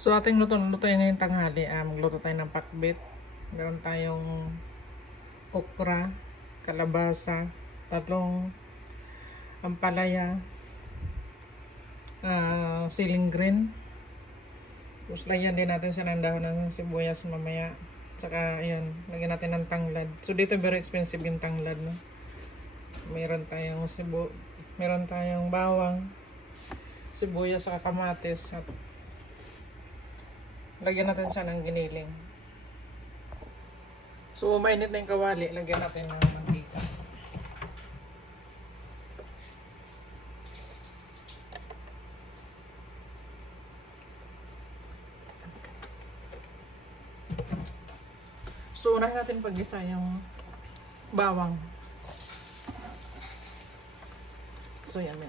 So ating luto-lutoy na yung tanghali. Magluto tayo ng pakbit. Meron tayong okra, kalabasa, talong, ampalaya, siling green. Tapos lagyan din natin siya ng dahon ng sibuyas mamaya. Tsaka ayan, lagyan natin ng tanglad. So dito very expensive yung tanglad, no? Meron tayong bawang, sibuyas, saka kamatis. At lagyan natin siya ng giniling. So mainit na yung kawali, lagyan natin ng mantika. So unahin natin paggisa yung bawang. So yan.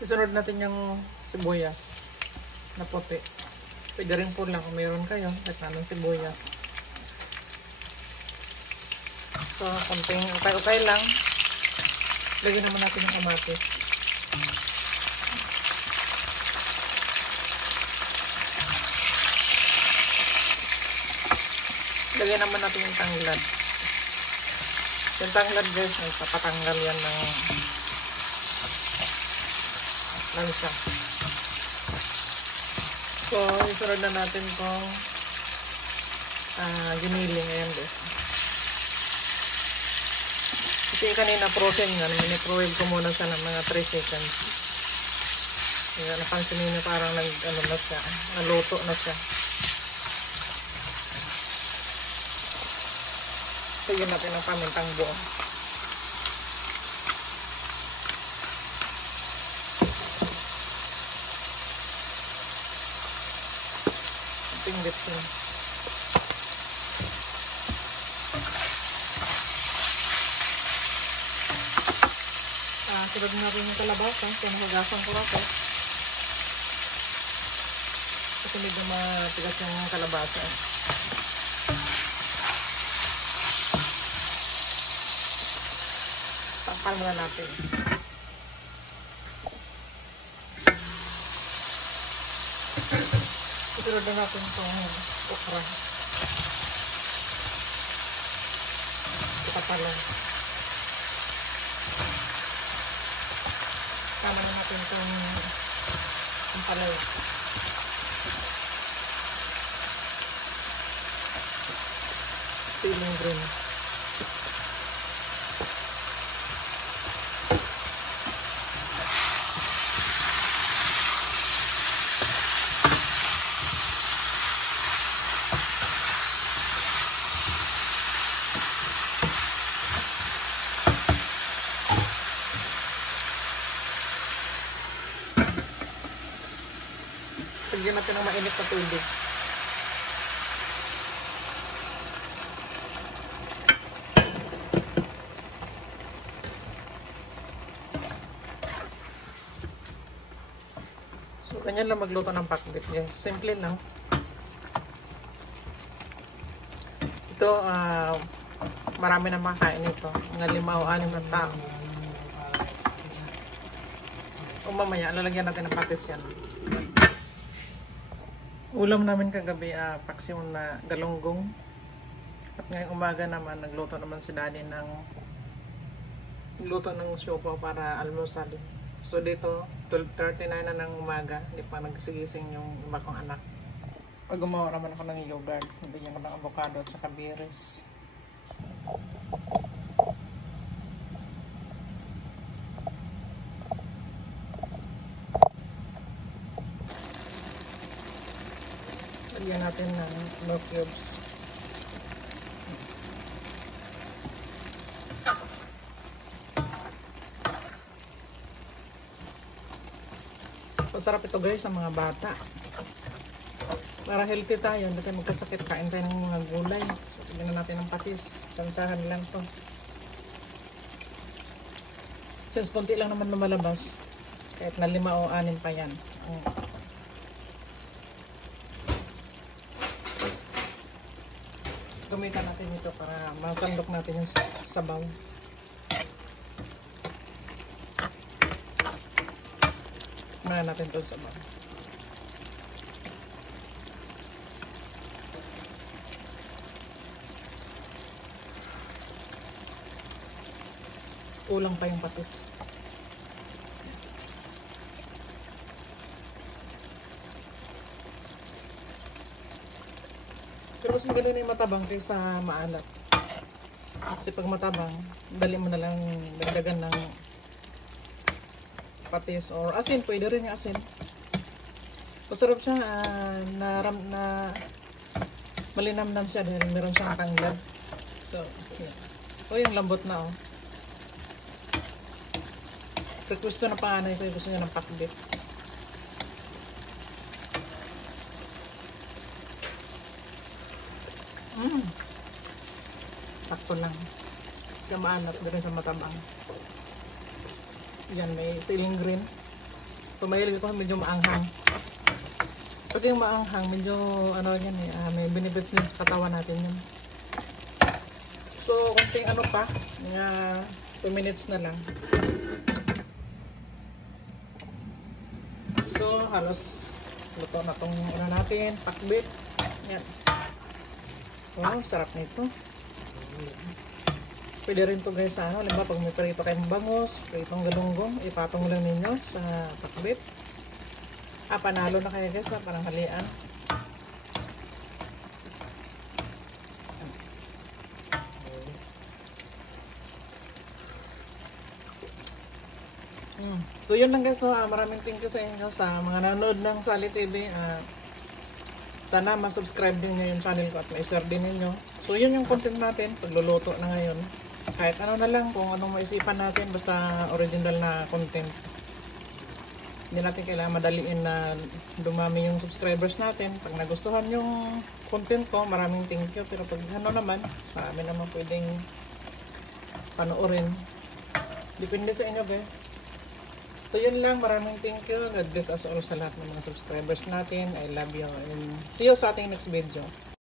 Isunod natin yung sibuyas na puti. Pwede rin po lang kung mayroon kayo, kahit anong sibuyas. So konting ukay-ukay lang. Lagyan naman natin yung kamatis. Lagyan naman natin yung tanglad. Yung tanglad guys, may papatanggal yan ng lansa. So, isunod na natin itong giniling. Ayan guys. Kasi kanina frozen yan. Microwave ko muna siya ng mga 3 seconds. Kaya napansin niyo parang naluto na siya. Lagyan natin ng pamintang buo. Pindit siya. Sunod na rin yung kalabasa. Kaya nakagasang ko ako. Kasi medyo matigas yung kalabasa. Takpan muna natin. Isunod na natin itong okra. Itapalan. Tama na natin itong ampalaya. Siling green. Lagyan natin ng mainit na tubig. So, ganyan lang magluto ng pakbit. Yes. Simple lang. Ito, marami na makain ito. Mga 5 o 6 na tao. O mamaya, lalagyan natin ng patis yan. Ulam namin kagabi, paksiw na galunggong. At ngayong umaga naman, nagluto naman si daddy ng siopaw para almusal. So dito, 12:39 na ng umaga, hindi pa nagsigising yung iba kong anak. Pag gumawa naman ako ng yogurt, nabigyan ko ng avocado at saka berries. Lagyan natin ng milk cubes. Masarap ito guys sa mga bata. Para healthy tayo, hindi tayo magkasakit, kain tayo ng mga gulay. So, lagyan na natin ng patis. Samsahan lang to. Since konti lang naman lumalabas, kahit na 5 o 6 pa yan. Gamitan natin ito para masandok natin yung sabaw. muna natin ito sa bawang. Kulang pa yung patis. Pero mas maganda na yung matabang kaysa maalat. Kasi pag matabang, dali mo na lang dagdagan ng patis or asin. Pwede rin yung asin. Masarap siya na malinamnam siya dahil meron siyang tanglad. So, yun. O yung lambot na oh. Request ko na panganay ko, gusto niya ng pakbit. Sakto lang. Siya maanap, din siya matabang. Yan, may ceiling green. Pumahilig ko medyo maanghang. Kasi yung maanghang, medyo ano yan eh, may benefits din sa katawan natin yun. So, konting ano pa, mga 2 minutes na lang. So, halos luto na itong ano natin, pakbit. Yan. Wow, sarap nito. Pwede rin to guys sa ano, halimbawa pag may prito kayong bangos, pritong galunggong, ipatong lang ninyo sa pakbit. Panalo na kayo guys, parang halian. So yun lang guys, no? Maraming thank you sa inyo sa mga nanood ng Sally TV. Sana ma-subscribe din nyo yung channel ko at ma-share din ninyo. So yun yung content natin, pagluluto na ngayon. Kahit ano na lang, kung anong maisipan natin, basta original na content. Hindi natin kailangan madaliin na dumami yung subscribers natin. Pag nagustuhan yung content ko, maraming thank you. Pero pag ano naman, marami naman pwedeng panoorin. Depende sa inyo guys. So yun lang, maraming thank you. God bless us all sa lahat ng mga subscribers natin. I love you and see you sa ating next video.